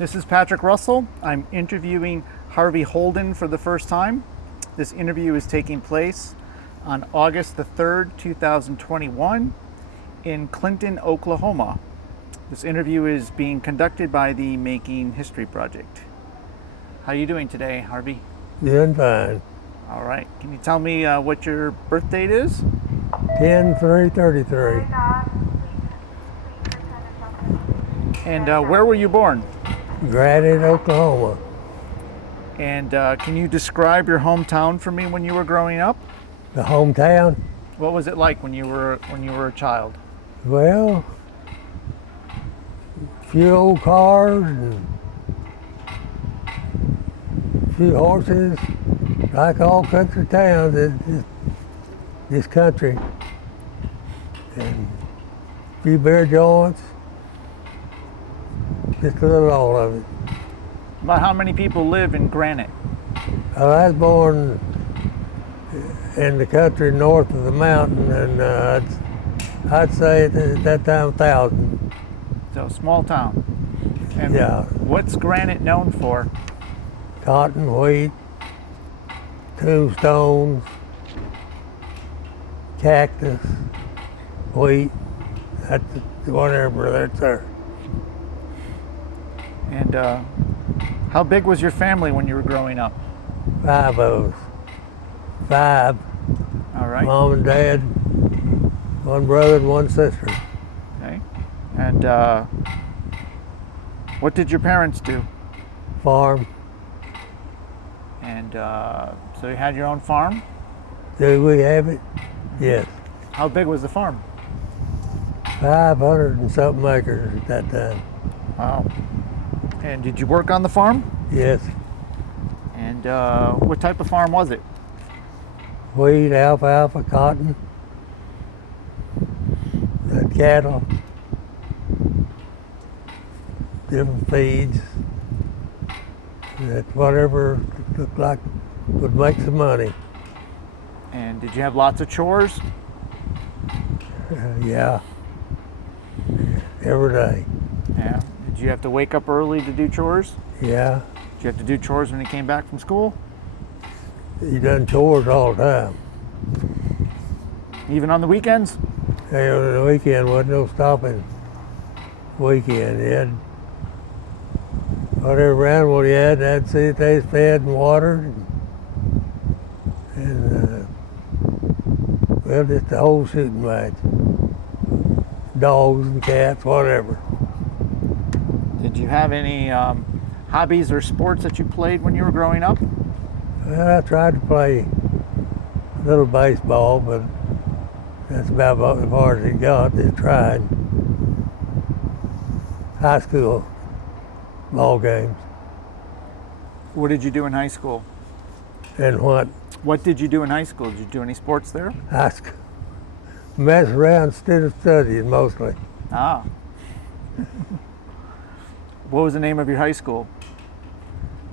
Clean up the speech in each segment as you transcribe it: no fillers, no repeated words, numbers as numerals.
This is Patrick Russell. I'm interviewing Harvey Holden for the first time. This interview is taking place on August the 3rd, 2021 in Clinton, Oklahoma. This interview is being conducted by the Making History Project. How are you doing today, Harvey? Doing fine. All right. Can you tell me what your birth date is? 10/3/33. And where were you born? Granite, Oklahoma. And can you describe your hometown for me when you were growing up? The hometown? What was it like when you were a child? Well, a few old cars and a few horses, like all country towns in this country. And a few bear joints, just a little all of it. About how many people live in Granite? I was born in the country north of the mountain, and I'd say at that time 1,000. So small town. And Yeah. what's Granite known for? Cotton, wheat, tombstones, cactus, wheat, that's whatever that's there. And how big was your family when you were growing up? 5 of us. 5. All right. Mom and dad, 1 brother and 1 sister. Okay. And what did your parents do? Farm. And so you had your own farm? Do we have it? Yes. How big was the farm? 500 and something acres at that time. Wow. And did you work on the farm? Yes. And what type of farm was it? Wheat, alfalfa, cotton, cattle, different feeds, that whatever looked like would make some money. And did you have lots of chores? Yeah, every day. Yeah. Did you have to wake up early to do chores? Yeah, Did you have to do chores when you came back from school? you done chores all the time. Even on the weekends? Hey, on the weekend wasn't no stopping. Weekend, you had whatever animal you had, I'd see that they was fed and watered, and well, just the whole shooting match. Dogs and cats, whatever. Did you have any hobbies or sports that you played when you were growing up? Well, I tried to play a little baseball, but that's about as far as it got. Just tried. High school ball games. What did you do in high school? And what? What did you do in high school? Did you do any sports there? High school. Mess around instead of studying mostly. Ah. What was the name of your high school?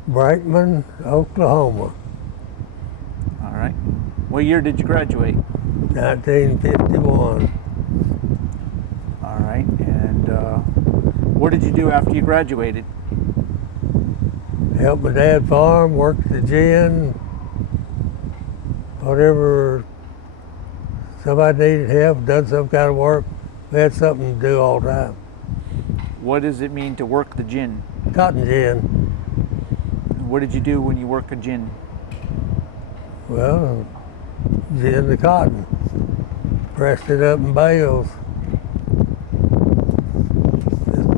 Brankman, Oklahoma, All right. What year did you graduate? 1951. All right. And what did you do after you graduated? Helped my dad farm, worked at the gin, whatever somebody needed help, done some kind of work. We had something to do all the time. What does it mean to work the gin? Cotton gin. What did you do when you work a gin? Well, gin the cotton. Pressed it up in bales. Just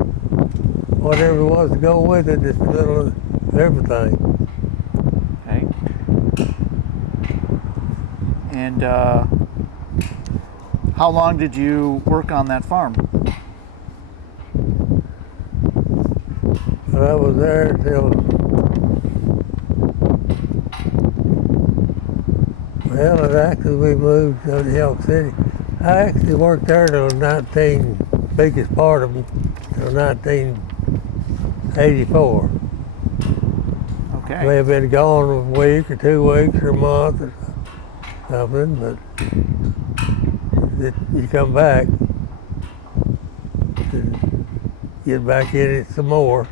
whatever was to go with it, just a little of everything. Okay. And how long did you work on that farm? But I was there till, well, actually we moved to Elk City. I actually worked there till biggest part of them, till 1984. Okay. May have been gone a week or 2 weeks or a month or something, but you come back and get back in it some more.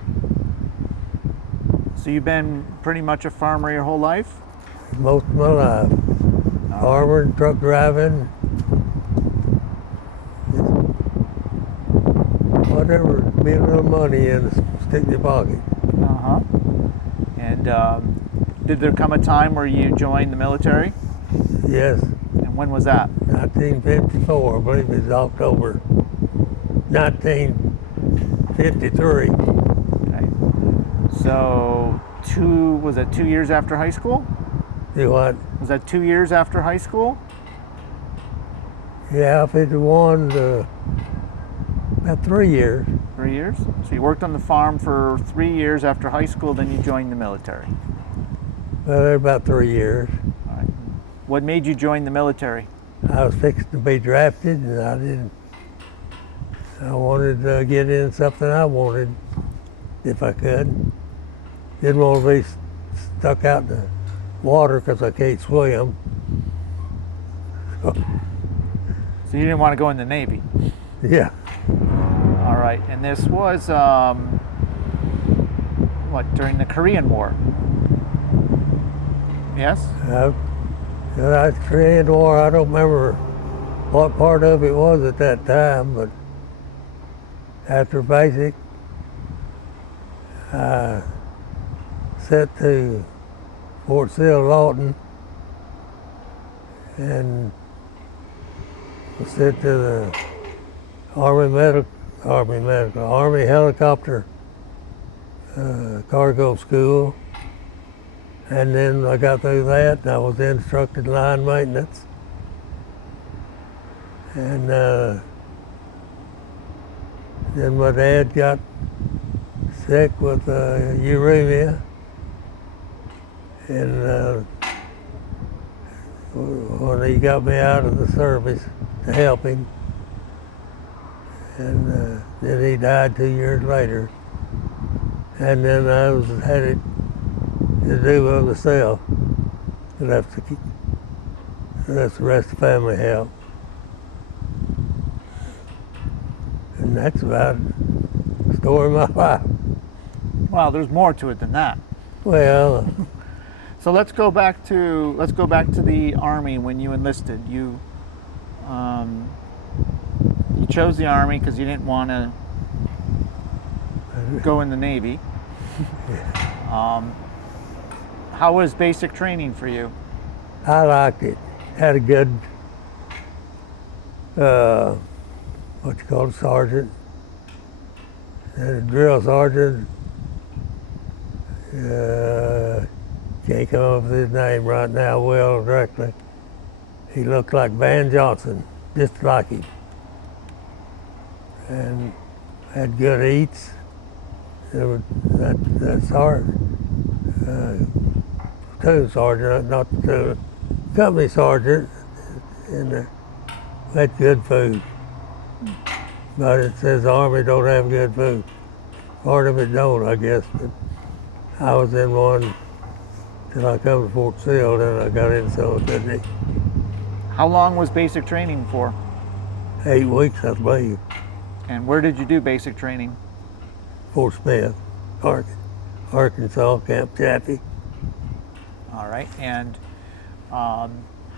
So you've been pretty much a farmer your whole life? Most of my life. Farmer and truck driving. Whatever, be a little money in, stick in your pocket. Uh-huh. And did there come a time where you joined the military? Yes, And when was that? 1954, I believe it's October 1953. Okay. So was that 2 years after high school? Do what? Was that 2 years after high school? Yeah, 51, about 3 years. 3 years? So you worked on the farm for 3 years after high school, then you joined the military. Well, about 3 years. All right. What made you join the military? I was fixing to be drafted, and I wanted to get in something I wanted, if I could. Didn't want to be stuck out in the water because I can't swim. So you didn't want to go in the Navy? Yeah, All right. And this was, during the Korean War? Yes? that Korean War, I don't remember what part of it was at that time, but after basic, I sent to Fort Sill, Lawton, and was sent to the Army helicopter cargo school. And then I got through that, and I was instructed in line maintenance. And then my dad got sick with uremia, and when he got me out of the service to help him, and then he died 2 years later. And then I was headed to do with myself. Left the rest of the family help. And that's about the story of my life. Well, there's more to it than that. Well, So let's go back to the Army when you enlisted. You chose the Army because you didn't want to go in the Navy. How was basic training for you? I liked it. Had a good, sergeant. And a drill sergeant. Can't come up with his name right now well directly. He looked like Van Johnson, just like him. And had good eats. That sergeant, platoon sergeant, not the company sergeant, and had good food. But it says the Army don't have good food. Part of it don't, I guess. But I was in one till I come to Fort Sill, then I got in some good eat. How long was basic training for? 8 weeks, I believe. And where did you do basic training? Fort Smith, Arkansas, Camp Chaffee. All right. And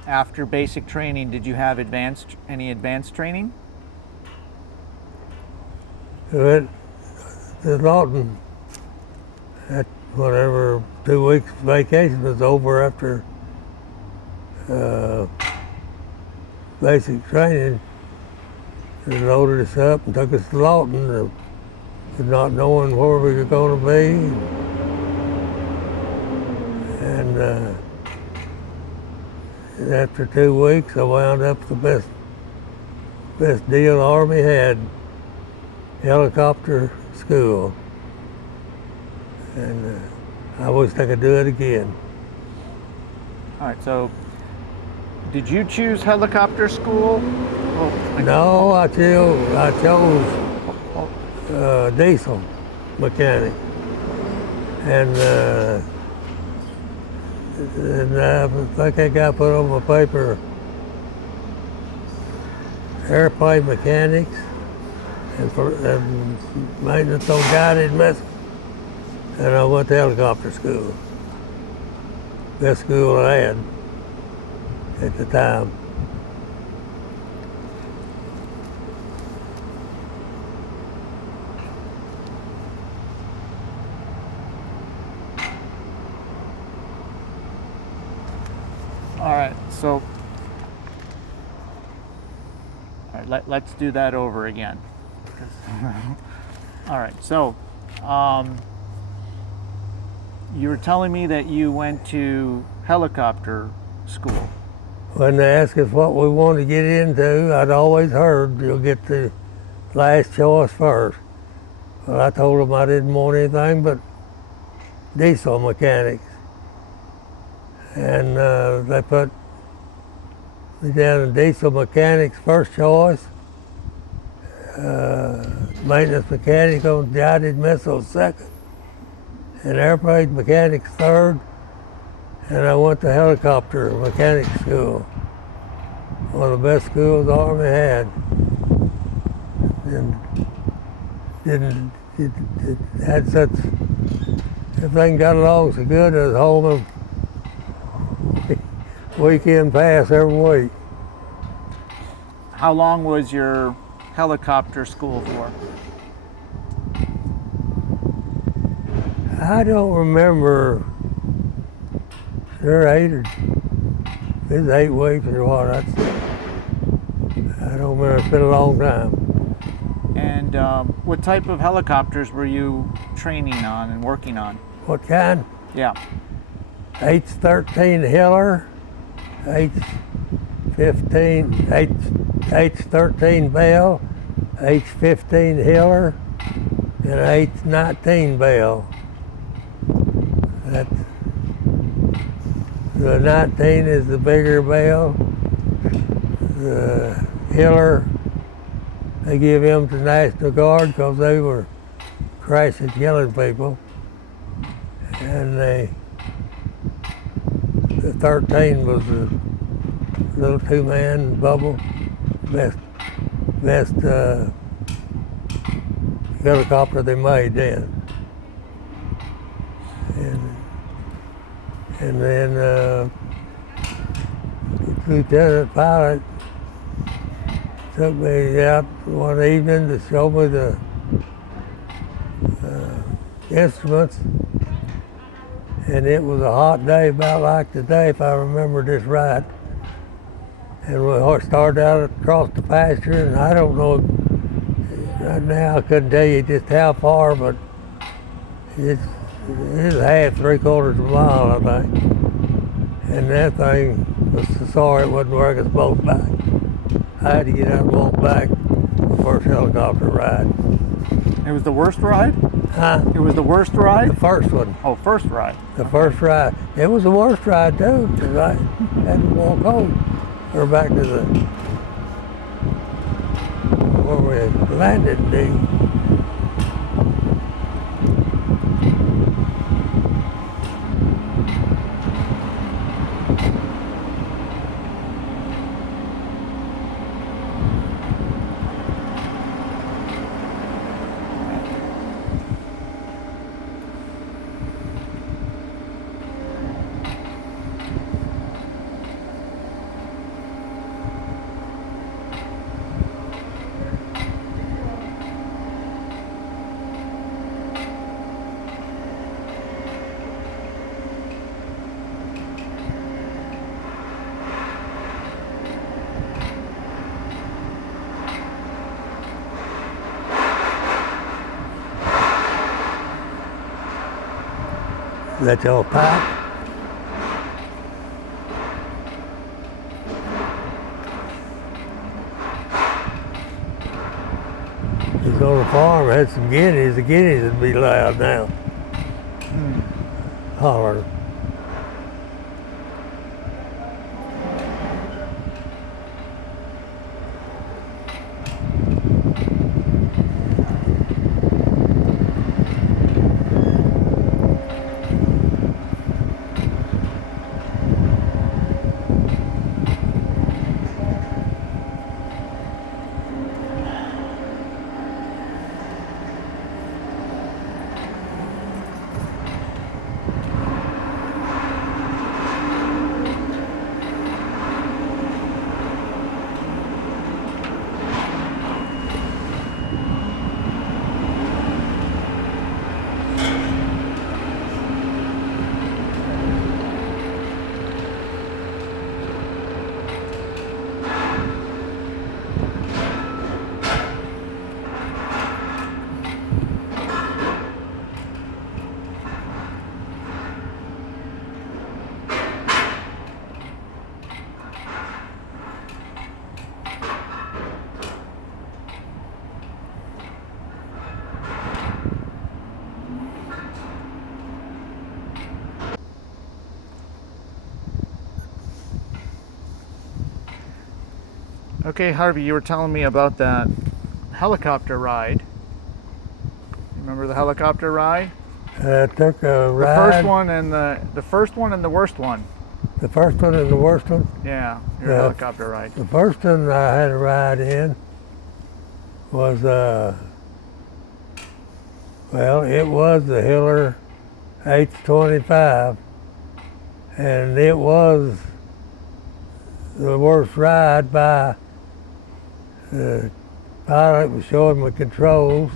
after basic training, did you have any advanced training? Went to Lawton at whatever 2 weeks vacation was over after basic training. They loaded us up and took us to Lawton, not knowing where we were going to be. And after 2 weeks, I wound up the best deal the Army had, helicopter school. And I wish I could do it again. All right. So, did you choose helicopter school? No, I chose diesel mechanic. And I think I got put on my paper airplane mechanics and maintenance on guided missiles. and I went to helicopter school. Best school I had at the time. All right, so let's do that over again. All right, so you were telling me that you went to helicopter school. When they asked us what we wanted to get into, I'd always heard you'll get the last choice first. Well, I told them I didn't want anything but diesel mechanics. And they put me down in diesel mechanics first choice, maintenance mechanic on guided missiles second, and airplane mechanics third, and I went to helicopter mechanic school, one of the best schools the Army had. And it had such, everything got along so good, I was home a weekend pass every week. How long was your helicopter school for? I don't remember. Sure, it was 8 weeks or what. I don't remember. It's been a long time. And what type of helicopters were you training on and working on? What kind? Yeah. H-13 Hiller, H-15, H-13 Bell, H-15 Hiller, and H-19 Bell. That's, the 19 is the bigger bell. The Hiller, they give him to National Guard because they were crashing, killing people. And the 13 was a little two-man bubble, best helicopter they made then. And then lieutenant pilot took me out one evening to show me the instruments. And it was a hot day, about like today, if I remember this right. And we started out across the pasture, and I don't know, right now I couldn't tell you just how far, but it's half, 3/4 of a mile, I think. And that thing was so sore it wouldn't work us both back. I had to get out and walk back the first helicopter ride. It was the worst ride? Huh? It was the worst ride? The first one. Oh, first ride. The first ride. It was the worst ride too, because I had to walk home or back to the where we landed. Is that your pipe? He's on the farm, had some guineas. The guineas would be loud now. Hollering. Okay, Harvey, you were telling me about that helicopter ride. Remember the helicopter ride? Took a ride. The first one and the first one and the worst one. The first one and the worst one. Yeah, your Yeah. helicopter ride. The first one I had a ride in was well, it was the Hiller H-25, and it was the worst ride. By the pilot was showing me controls,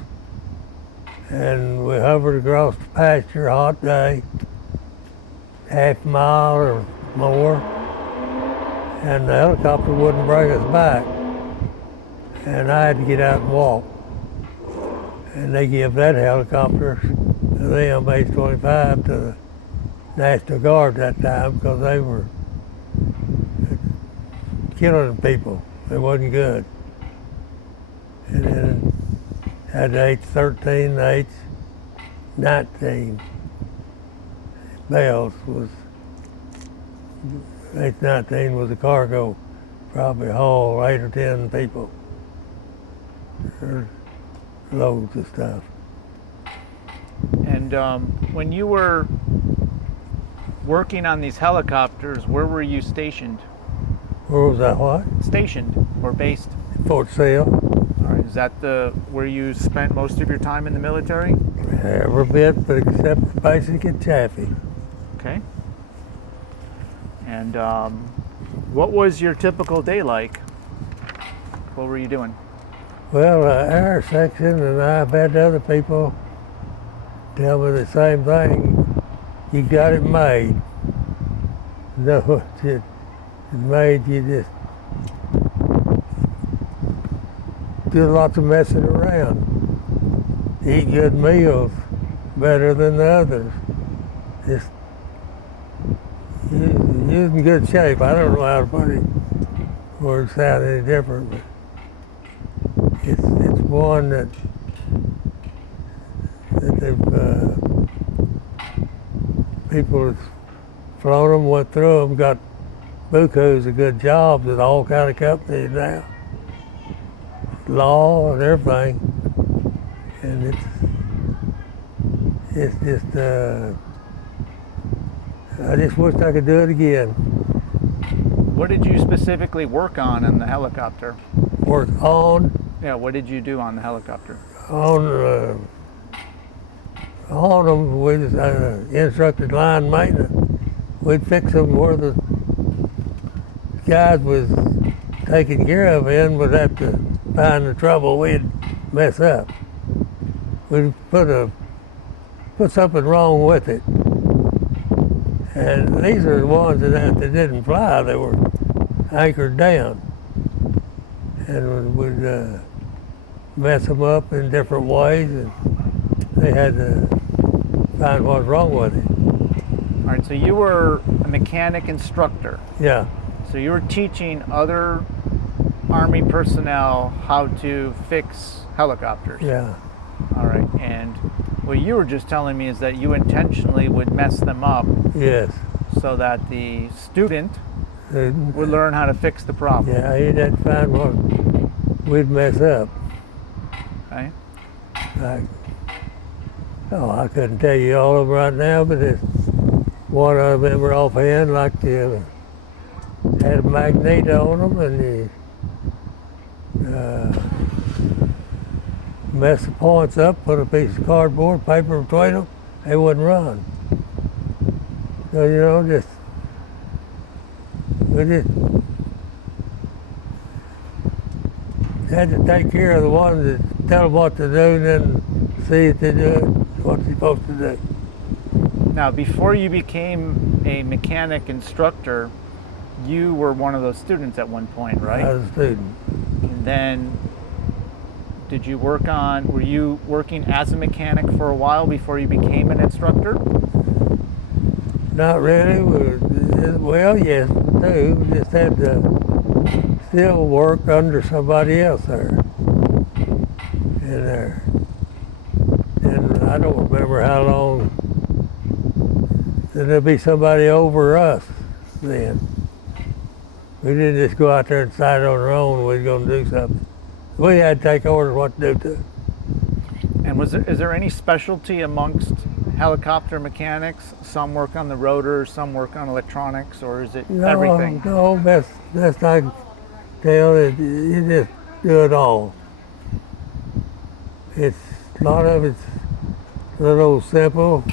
and we hovered across the pasture, hot day, half a mile or more, and the helicopter wouldn't bring us back, and I had to get out and walk. And they give that helicopter to them, H-25, to the National Guard that time, because they were killing people. It wasn't good. And then had the H-13, the H-19. Bells was, H-19 was a cargo, probably haul 8 or 10 people. Or loads of stuff. And when you were working on these helicopters, where were you stationed? Where was I, what? Stationed or based? Fort Sill. All right, is that where you spent most of your time in the military? Every bit, but except basic and chaffee. Okay. And what was your typical day like? What were you doing? Well, our section, and I've had other people tell me the same thing. You got it made. No, it's made. You just do lots of messing around. Eat good meals better than the others. Just you're in good shape. I don't know how to put it or it sound any different, but it's one that they've people that's flown them, went through them, got bukus of good jobs at all kind of companies now, law and everything, and it's just I just wish I could do it again. What did you specifically work on in the helicopter? Work on. Yeah, what did you do on the helicopter? On them with instructed line maintenance. We'd fix them where the guys was taken care of in would have to find the trouble we'd mess up. We'd put something wrong with it. And these are the ones that didn't fly. They were anchored down. And we'd mess them up in different ways, and they had to find what's wrong with it. All right, so you were a mechanic instructor. Yeah, So you were teaching other Army personnel how to fix helicopters. yeah, All right, and what you were just telling me is that you intentionally would mess them up yes. so that the student And, would learn how to fix the problem. yeah, he'd have to find what we'd mess up. Okay? Like, I couldn't tell you all of them right now, but it's one I remember offhand, like the had a magnet on them, and you mess the points up, put a piece of cardboard paper between them, they wouldn't run. So we just had to take care of the ones that tell them what to do, and then see if they do what they're supposed to do. Now, before you became a mechanic instructor, you were one of those students at one point, right? I was a student. And then were you working as a mechanic for a while before you became an instructor? Not really. Well, yes, too. We just had to still work under somebody else there. In there. And I don't remember how long. There'd be somebody over us then. We didn't just go out there and decide on our own we was going to do something. We had to take orders what to do to it. And is there any specialty amongst helicopter mechanics? Some work on the rotor, some work on electronics, or is it everything? No, best I can tell is you just do it all. A lot of it's a little simple.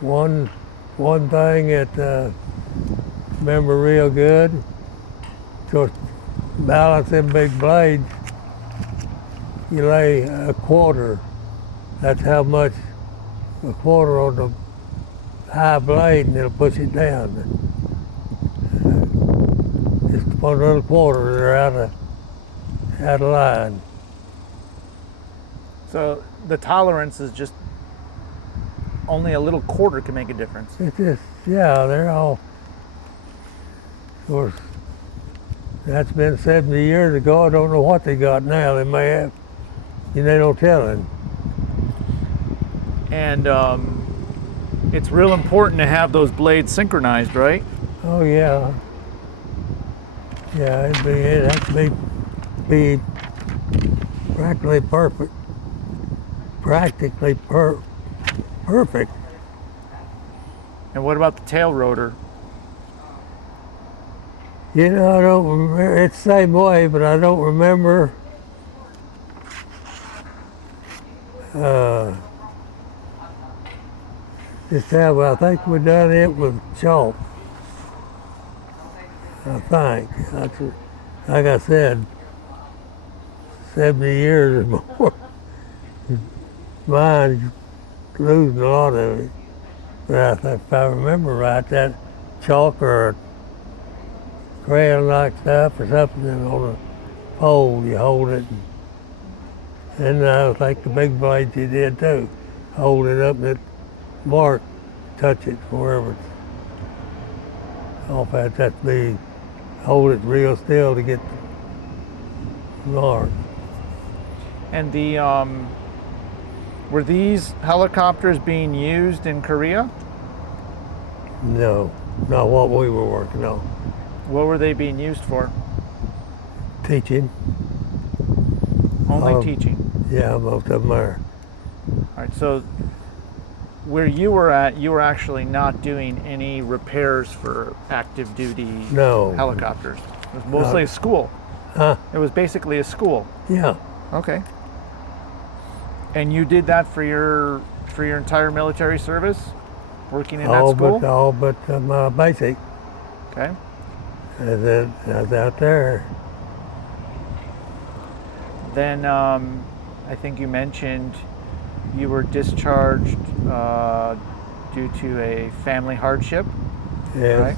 One thing that remember real good, of course, balancing big blades, you lay a quarter. That's how much a quarter on the high blade, and it'll push it down. Just one little quarter, they're out of line. So the tolerance is just only a little quarter can make a difference. It's just, yeah, they're all, of course, that's been 70 years ago. I don't know what they got now. They may have, and they don't tell him. And it's real important to have those blades synchronized, right? Oh yeah. Yeah, it'd have to be practically perfect. Perfect. And what about the tail rotor? You know, I don't remember. It's the same way, but I don't remember. Just how I think we done it with chalk. I think. Like I said, 70 years or more. Mine's losing a lot of it. But I think if I remember right, that chalk or crayon-like stuff or something on a pole, you hold it. And I think the big blades you did too. Hold it up and it mark, touch it wherever it's off at. That's me. Hold it real still to get the mark. And the were these helicopters being used in Korea? No, not what we were working on. What were they being used for? Teaching. Only teaching. Yeah, most of them are. All right, so where you were at, you were actually not doing any repairs for active duty helicopters. It was mostly a school. Huh? It was basically a school. Yeah. Okay. And you did that for your entire military service, working in that school? All but my basic. Okay. And then I was out there. Then I think you mentioned you were discharged due to a family hardship. Yes. Right?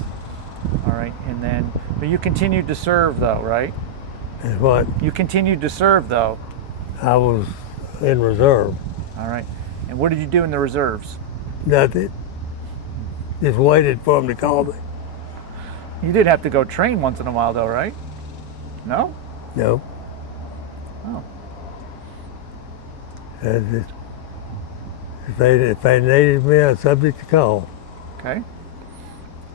All right. And then, but you continued to serve though, right? And what? You continued to serve though. I was in reserve. All right. And what did you do in the reserves? Nothing. Just waited for them to call me. You did have to go train once in a while though, right? No? No. Oh. Just, if they needed me, I was subject to call. Okay.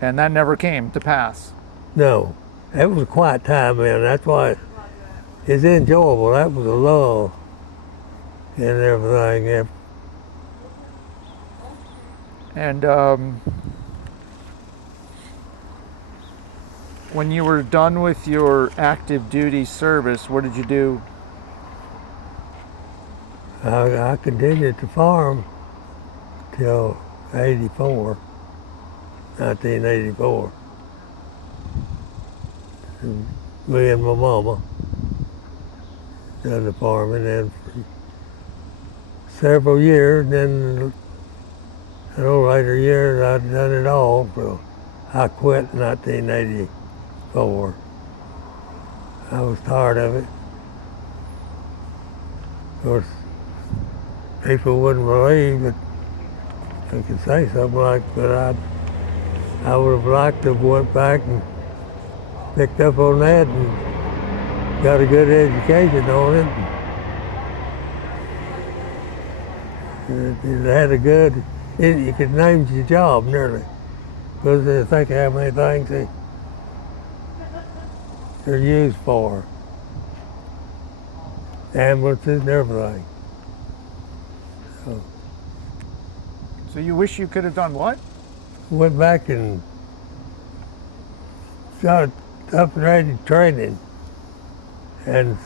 And that never came to pass? No. That was a quiet time, man. That's why it's enjoyable. That was a lull and everything. And when you were done with your active duty service, what did you do? I continued to farm till 1984. And me and my mama done the farming, and for several years, then in later years I'd done it all, so I quit in 1984. I was tired of it. Of course, people wouldn't believe it. I could say something like, but I would have liked to have went back and picked up on that and got a good education on it. It had a good, you could name your job nearly, because they think how many things they're used for. Ambulances and everything. So you wish you could have done what? Went back and got upgraded training and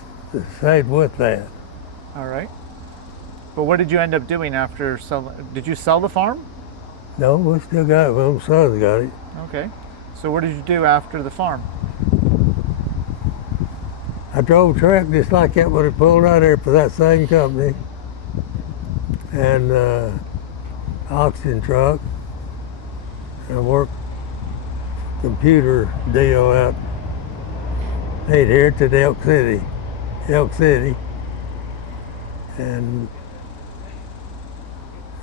stayed with that. All right. But what did you end up doing after selling? Did you sell the farm? No, we still got it. My son's got it. Okay. So what did you do after the farm? I drove a truck just like that when it pulled out there for that same company. And oxygen truck. And I worked computer deal out here to the Elk City. And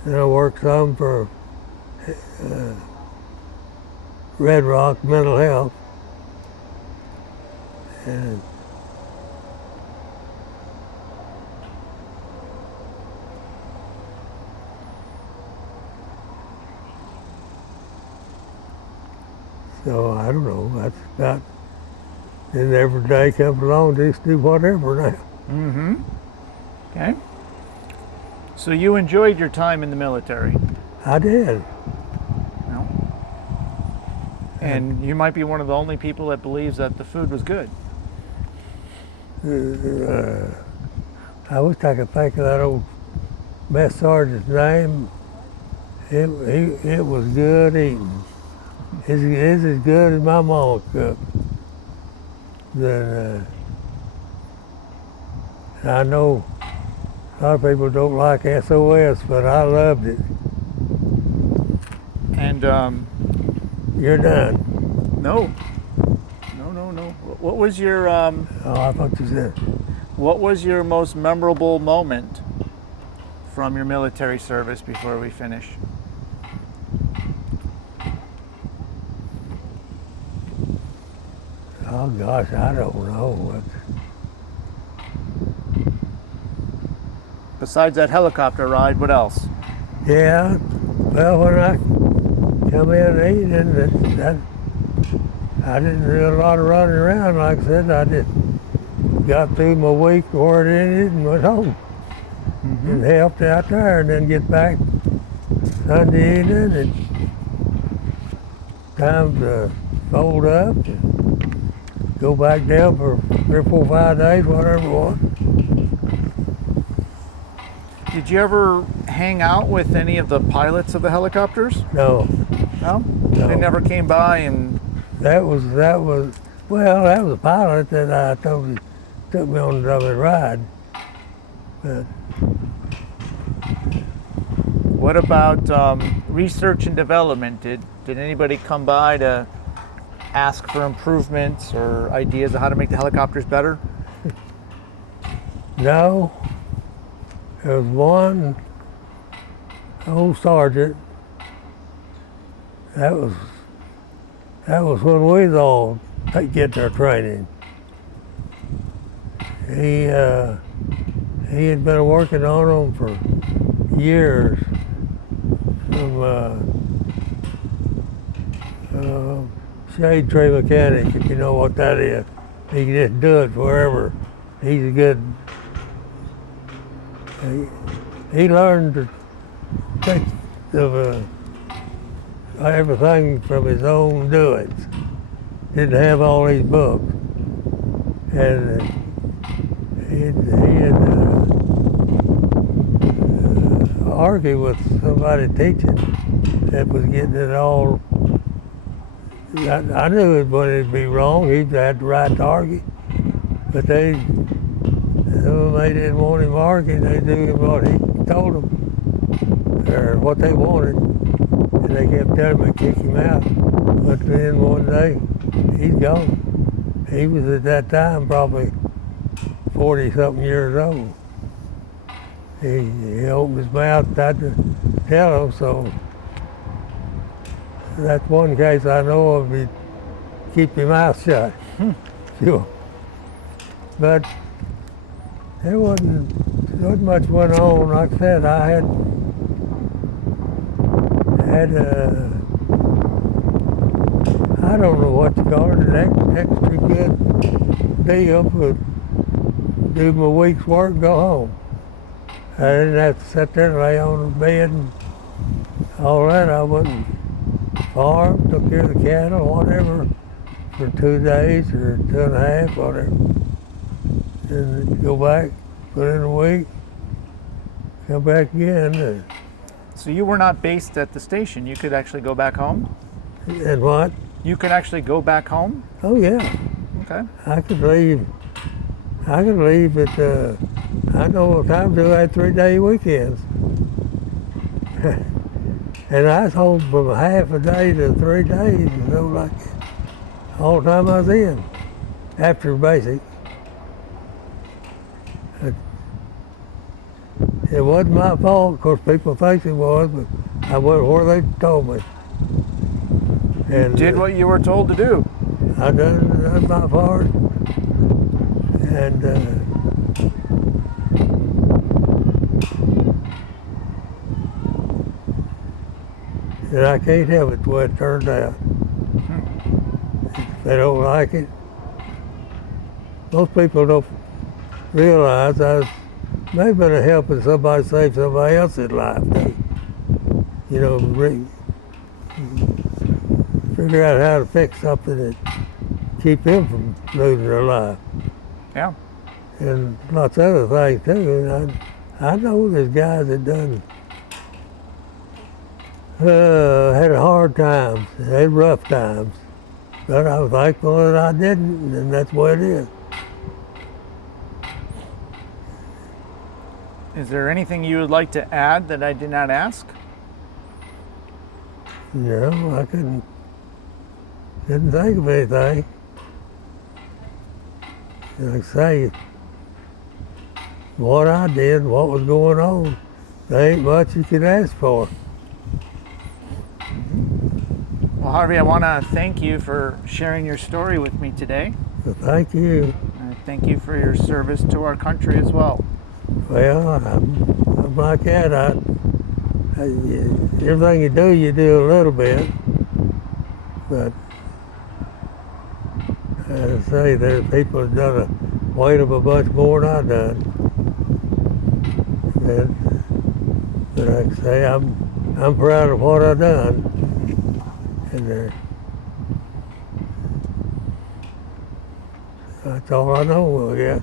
then I worked some for Red Rock Mental Health. And so I don't know, that's about, and every day comes along, just do whatever now. Mm-hmm. Okay. So you enjoyed your time in the military? I did. No. And you might be one of the only people that believes that the food was good. I wish I could think of that old mess sergeant's name. It was good eating. It's as good as my mama cooked. Then I know a lot of people don't like SOS, but I loved it. And You're done. no. What was your Oh, I thought you said. what was your most memorable moment from your military service before we finish? Oh gosh, I don't know. Besides that helicopter ride, what else? Yeah, well, when I come in eating, I didn't do a lot of running around. Like I said, I just got through my week, wore it in it, and went home. Mm-hmm. And helped out there, and then get back Sunday evening, and time to fold up and go back down for 3 or 4, 5 days, whatever it was. Did you ever hang out with any of the pilots of the helicopters? No, No? No. They never came by and that was a pilot that I told you took me on the ride. But what about research and development? Did anybody come by to ask for improvements or ideas of how to make the helicopters better? no, there was one old sergeant. That was when we was all getting our training. He had been working on them for years. Some shade tree mechanic, if you know what that is. He can just do it wherever. He's a good. He learned to take everything from his own doings. Didn't have all these books, and he had argued with somebody teaching that was getting it all. I knew it wouldn't be wrong. He had the right to argue, but they didn't want him to argue. They do what he told them or what they wanted, and they kept telling him to kick him out. But then one day, he's gone. He was at that time probably 40-something years old. He opened his mouth, tried to tell him, so that's one case I know of. He'd keep your mouth shut. Sure. But there wasn't much went on. Like I said, I I don't know what you call it, an extra good deal, but do my week's work and go home. I didn't have to sit there and lay on the bed and all that. I went and farmed, took care of the cattle, whatever, for 2 days or 2.5, whatever. And then go back, put in a week, come back again. So you were not based at the station. You could actually go back home? And what? You could actually go back home? Oh yeah, Okay. I could leave. I could leave at, I know times I had 3-day weekends. And I was home from half a day to 3 days, you know, like all the time I was in, after basic. It wasn't my fault. Of course, people think it was, but I went where they told me. And Did what you were told to do. I done my part. And I can't help it the way it turned out. If they don't like it, most people don't realize I was maybe been helping somebody save somebody else's life too. You know, figure out how to fix something that keep them from losing their life. Yeah. And lots of other things too. And I know there's guys that done had hard times, had rough times, but I was thankful that I didn't, and that's the way it is. Is there anything you would like to add that I did not ask? No, I couldn't think of anything. Like I say, what I did, what was going on, there ain't much you could ask for. Well, Harvey, I want to thank you for sharing your story with me today. So thank you. And thank you for your service to our country as well. Well, I'm like that. Everything you do a little bit. But as I say, there's people that done a weight of a bunch more than I done. But like I say, I'm proud of what I done. And that's all I know, I guess.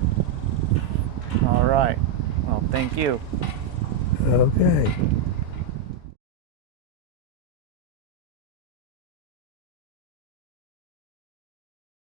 All right. Well, thank you. Okay.